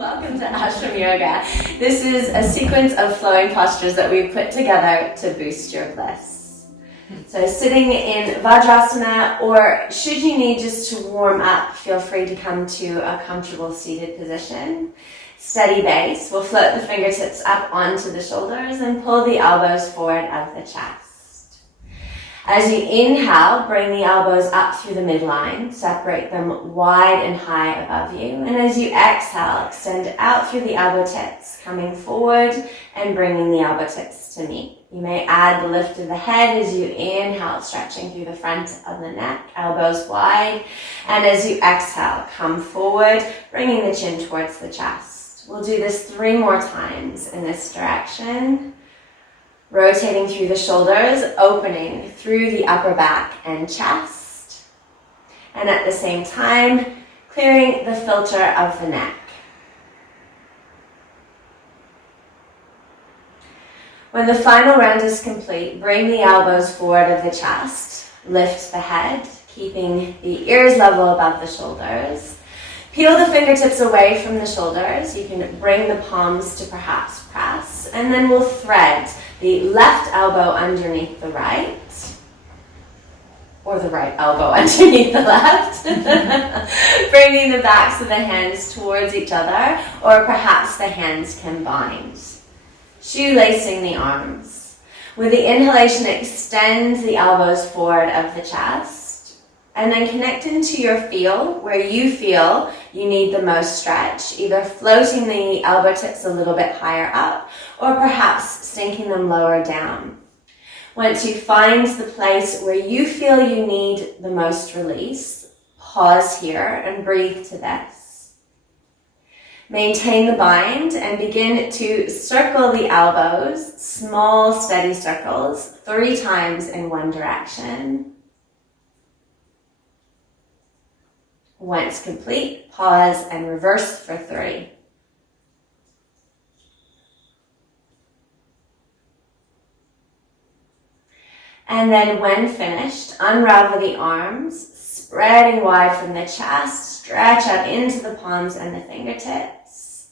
Welcome to Ashram Yoga. This is a sequence of flowing postures that we've put together to boost your bliss. So sitting in Vajrasana, or should you need just to warm up, feel free to come to a comfortable seated position. Steady base. We'll float the fingertips up onto the shoulders and pull the elbows forward of the chest. As you inhale, bring the elbows up through the midline, separate them wide and high above you. And as you exhale, extend out through the elbow tips, coming forward and bringing the elbow tips to meet. You may add the lift of the head as you inhale, stretching through the front of the neck, elbows wide. And as you exhale, come forward, bringing the chin towards the chest. We'll do this 3 more times in this direction. Rotating through the shoulders, opening through the upper back and chest. And at the same time, clearing the filter of the neck. When the final round is complete, bring the elbows forward of the chest. Lift the head, keeping the ears level above the shoulders. Peel the fingertips away from the shoulders. You can bring the palms to perhaps press. And then we'll thread the left elbow underneath the right, or the right elbow underneath the left, bringing the backs of the hands towards each other, or perhaps the hands combined. Shoelacing the arms. With the inhalation, extend the elbows forward of the chest, and then connect into your feel, where you feel you need the most stretch, either floating the elbow tips a little bit higher up, or perhaps sinking them lower down. Once you find the place where you feel you need the most release, pause here and breathe to this. Maintain the bind and begin to circle the elbows, small steady circles, 3 times in one direction. Once complete, pause and reverse for 3. And then when finished, unravel the arms, spreading wide from the chest, stretch out into the palms and the fingertips.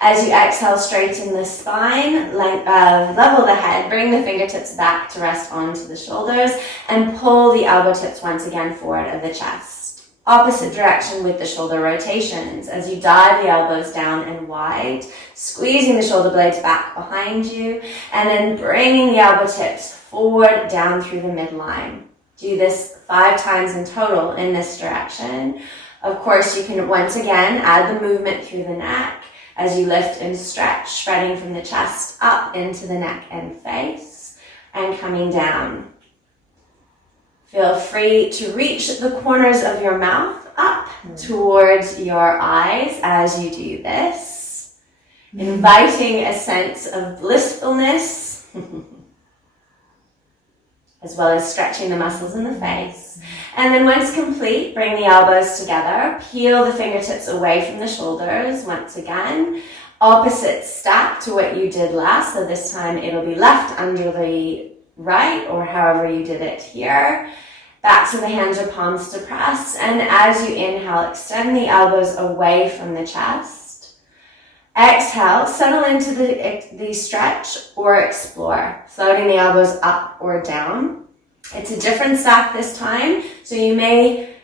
As you exhale, straighten the spine, level the head, bring the fingertips back to rest onto the shoulders, and pull the elbow tips once again forward of the chest. Opposite direction with the shoulder rotations as you dive the elbows down and wide, squeezing the shoulder blades back behind you, and then bringing the elbow tips forward down through the midline. Do this 5 times in total in this direction. Of course, you can once again add the movement through the neck as you lift and stretch, spreading from the chest up into the neck and face, and coming down. Feel free to reach the corners of your mouth up towards your eyes as you do this, inviting a sense of blissfulness, as well as stretching the muscles in the face. And then once complete, bring the elbows together, peel the fingertips away from the shoulders once again. Opposite stack to what you did last, so this time it'll be left under the right, or however you did it here. Backs of the hands or palms to press, and as you inhale, extend the elbows away from the chest. Exhale, settle into the stretch or explore, floating the elbows up or down. It's a different stack this time, so you may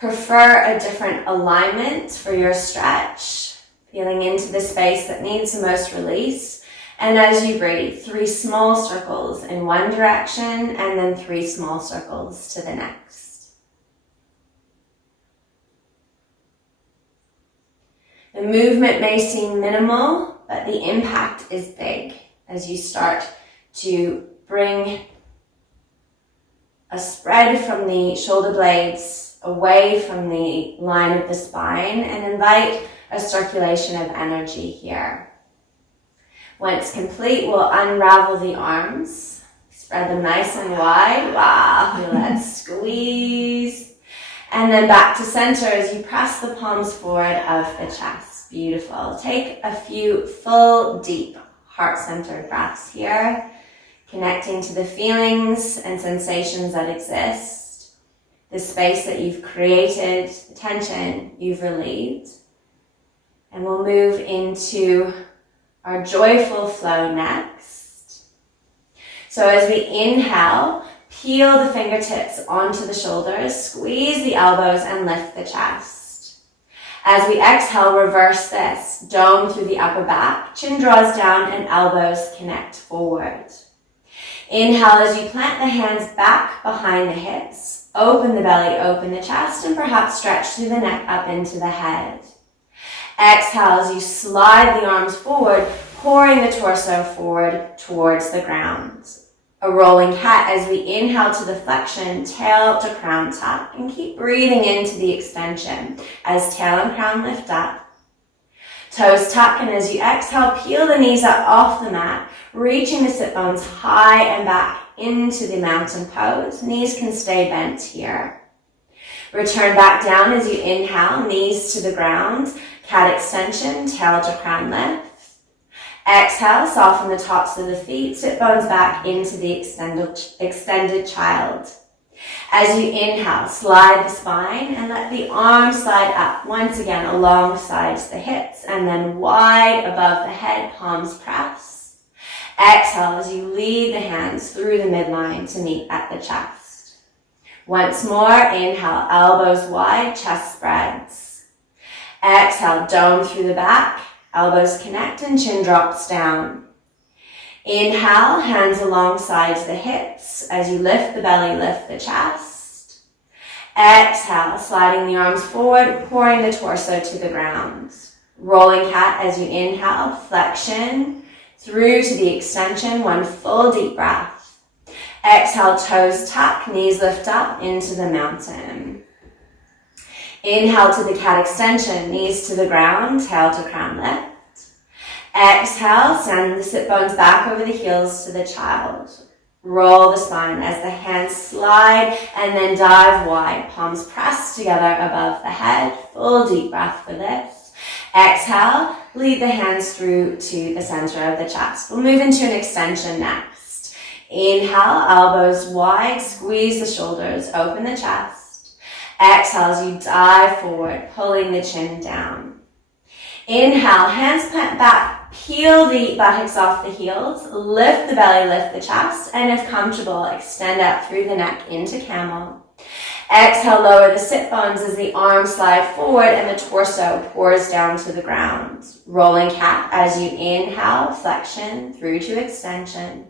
prefer a different alignment for your stretch, feeling into the space that needs the most release. And as you breathe, 3 small circles in one direction, and then 3 small circles to the next. The movement may seem minimal, but the impact is big as you start to bring a spread from the shoulder blades away from the line of the spine and invite a circulation of energy here. Once complete, we'll unravel the arms, spread them nice and wide. Wow, feel that squeeze. And then back to center as you press the palms forward of the chest. Beautiful. Take a few full, deep, heart-centered breaths here, connecting to the feelings and sensations that exist, the space that you've created, the tension you've relieved. And we'll move into our joyful flow next. So as we inhale, peel the fingertips onto the shoulders, squeeze the elbows and lift the chest. As we exhale, reverse this. Dome through the upper back, chin draws down and elbows connect forward. Inhale as you plant the hands back behind the hips, open the belly, open the chest, and perhaps stretch through the neck up into the head. Exhale as you slide the arms forward, pouring the torso forward towards the ground. A rolling cat as we inhale to the flexion, tail to crown tuck, and keep breathing into the extension as tail and crown lift up. Toes tuck, and as you exhale, peel the knees up off the mat, reaching the sit bones high and back into the mountain pose. Knees can stay bent here. Return back down as you inhale, knees to the ground, cat extension, tail to crown lift. Exhale, soften the tops of the feet, sit bones back into the extended child. As you inhale, slide the spine and let the arms slide up, once again alongside the hips and then wide above the head, palms press. Exhale as you lead the hands through the midline to meet at the chest. Once more, inhale, elbows wide, chest spreads. Exhale, dome through the back, elbows connect and chin drops down. Inhale, hands alongside the hips. As you lift the belly, lift the chest. Exhale, sliding the arms forward, pouring the torso to the ground. Rolling cat as you inhale, flexion through to the extension, one full deep breath. Exhale, toes tuck, knees lift up into the mountain. Inhale to the cat extension, knees to the ground, tail to crown lift. Exhale, send the sit bones back over the heels to the child. Roll the spine as the hands slide and then dive wide, palms pressed together above the head. Full deep breath for this. Exhale, lead the hands through to the center of the chest. We'll move into an extension next. Inhale, elbows wide, squeeze the shoulders, open the chest. Exhale as you dive forward, pulling the chin down. Inhale, hands plant back, peel the buttocks off the heels, lift the belly, lift the chest, and if comfortable, extend out through the neck into camel. Exhale, lower the sit bones as the arms slide forward and the torso pours down to the ground. Rolling cat as you inhale, flexion through to extension.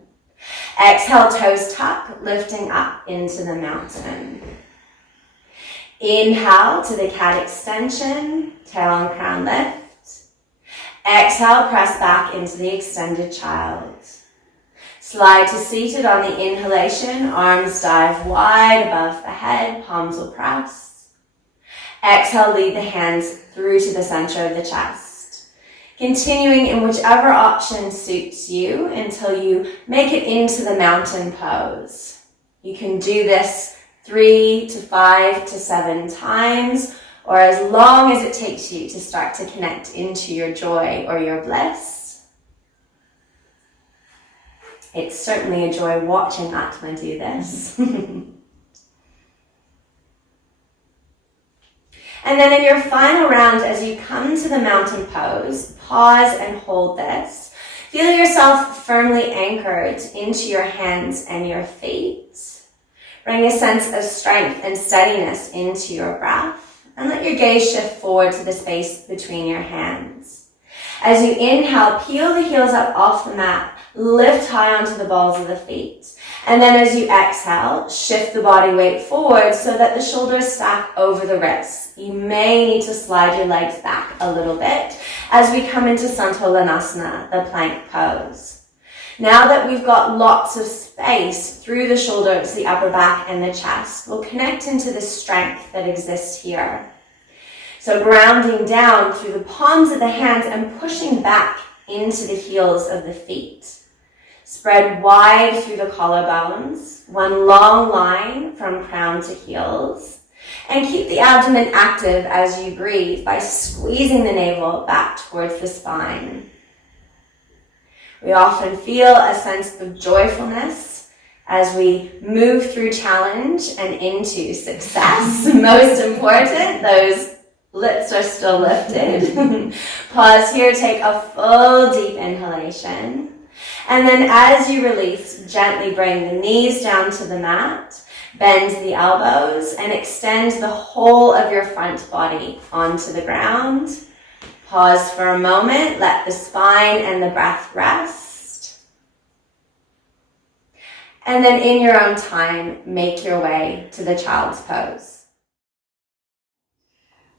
Exhale, toes tuck, lifting up into the mountain. Inhale to the cat extension, tail and crown lift. Exhale, press back into the extended child. Slide to seated on the inhalation, arms dive wide above the head, palms will press. Exhale, lead the hands through to the center of the chest. Continuing in whichever option suits you until you make it into the mountain pose. You can do this 3 to 5 to 7 times, or as long as it takes you to start to connect into your joy or your bliss. It's certainly a joy watching Atma do this. And then in your final round, as you come to the mountain pose, pause and hold this. Feel yourself firmly anchored into your hands and your feet. Bring a sense of strength and steadiness into your breath. And let your gaze shift forward to the space between your hands. As you inhale, peel the heels up off the mat, lift high onto the balls of the feet. And then as you exhale, shift the body weight forward so that the shoulders stack over the wrists. You may need to slide your legs back a little bit as we come into Santolanasana, the plank pose. Now that we've got lots of space through the shoulders, the upper back, and the chest, we'll connect into the strength that exists here. So grounding down through the palms of the hands and pushing back into the heels of the feet. Spread wide through the collarbones, one long line from crown to heels. And keep the abdomen active as you breathe by squeezing the navel back towards the spine. We often feel a sense of joyfulness as we move through challenge and into success. Most important, those Lips are still lifted. Pause here, take a full deep inhalation. And then as you release, gently bring the knees down to the mat, bend the elbows, and extend the whole of your front body onto the ground. Pause for a moment, let the spine and the breath rest. And then in your own time, make your way to the child's pose.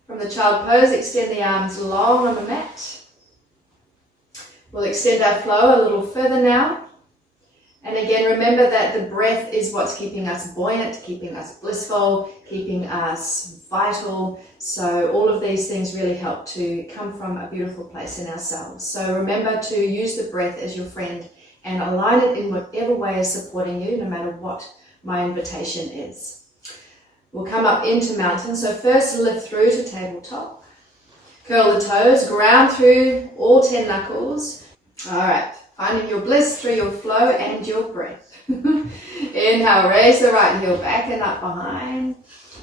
From the child pose, extend the arms long on the mat. We'll extend our flow a little further now. And again, remember that the breath is what's keeping us buoyant, keeping us blissful, keeping us vital. So all of these things really help to come from a beautiful place in ourselves. So remember to use the breath as your friend and align it in whatever way is supporting you, no matter what my invitation is. We'll come up into mountain. So first lift through to tabletop. Curl the toes, ground through all 10 knuckles. All right. Finding your bliss through your flow and your breath. Inhale, raise the right heel back and up behind.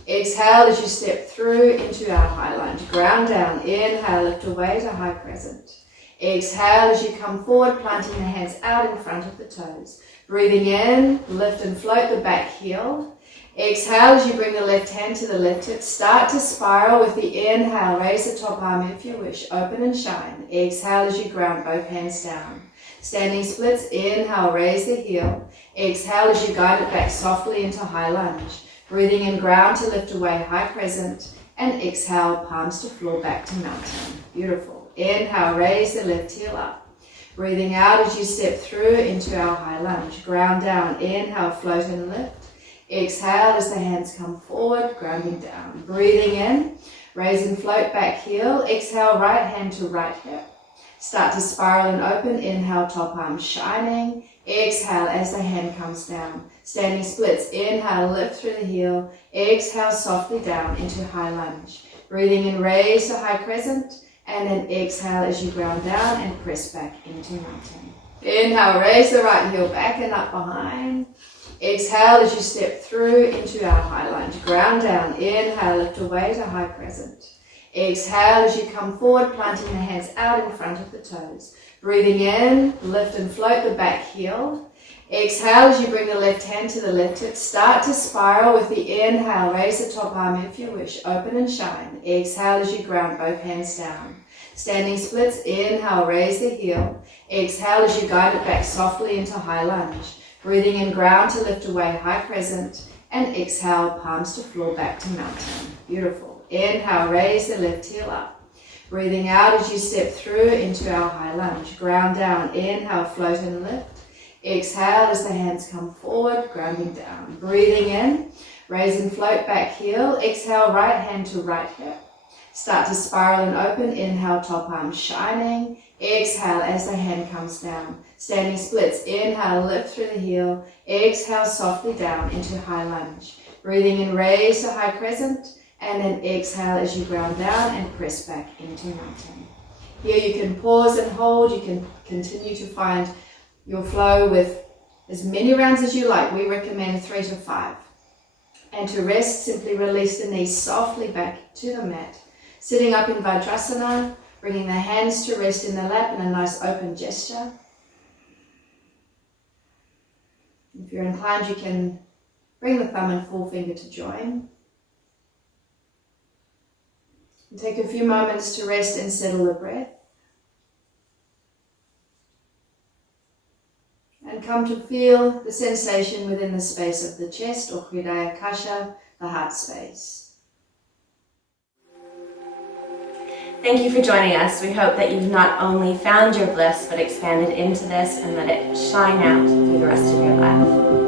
Exhale as you step through into our high lunge. Ground down. Inhale, lift away to high crescent. Exhale as you come forward, planting the hands out in front of the toes. Breathing in, lift and float the back heel. Exhale as you bring the left hand to the left hip. Start to spiral with the inhale. Raise the top arm if you wish. Open and shine. Exhale as you ground both hands down. Standing splits, inhale, raise the heel. Exhale as you guide it back softly into high lunge. Breathing in, ground to lift away, high crescent. And exhale, palms to floor, back to mountain. Beautiful. Inhale, raise the left heel up. Breathing out as you step through into our high lunge. Ground down, inhale, float and lift. Exhale as the hands come forward, grounding down. Breathing in, raise and float back heel. Exhale, right hand to right hip. Start to spiral and open. Inhale, top arm shining. Exhale as the hand comes down. Standing splits. Inhale, lift through the heel. Exhale, softly down into high lunge. Breathing in, raise to high crescent. And then exhale as you ground down and press back into mountain. Inhale, raise the right heel back and up behind. Exhale as you step through into our high lunge. Ground down. Inhale, lift away to high crescent. Exhale as you come forward, planting the hands out in front of the toes. Breathing in, lift and float the back heel. Exhale as you bring the left hand to the left hip. Start to spiral with the inhale. Raise the top arm if you wish. Open and shine. Exhale as you ground both hands down. Standing splits. Inhale, raise the heel. Exhale as you guide it back softly into high lunge. Breathing in, ground to lift away, high crescent. And exhale, palms to floor, back to mountain. Beautiful. Inhale, raise the left heel up. Breathing out as you step through into our high lunge. Ground down. Inhale, float and lift. Exhale as the hands come forward, grounding down. Breathing in, raise and float back heel. Exhale, right hand to right hip. Start to spiral and open. Inhale, top arm shining. Exhale as the hand comes down. Standing splits. Inhale, lift through the heel. Exhale, softly down into high lunge. Breathing in, raise to high crescent. And then exhale as you ground down and press back into mountain. Here you can pause and hold. You can continue to find your flow with as many rounds as you like. We recommend 3 to 5. And to rest, simply release the knees softly back to the mat. Sitting up in Vajrasana, bringing the hands to rest in the lap in a nice open gesture. If you're inclined, you can bring the thumb and forefinger to join. And take a few moments to rest and settle the breath. And come to feel the sensation within the space of the chest, or Hridaya Kasha, the heart space. Thank you for joining us. We hope that you've not only found your bliss, but expanded into this and let it shine out through the rest of your life.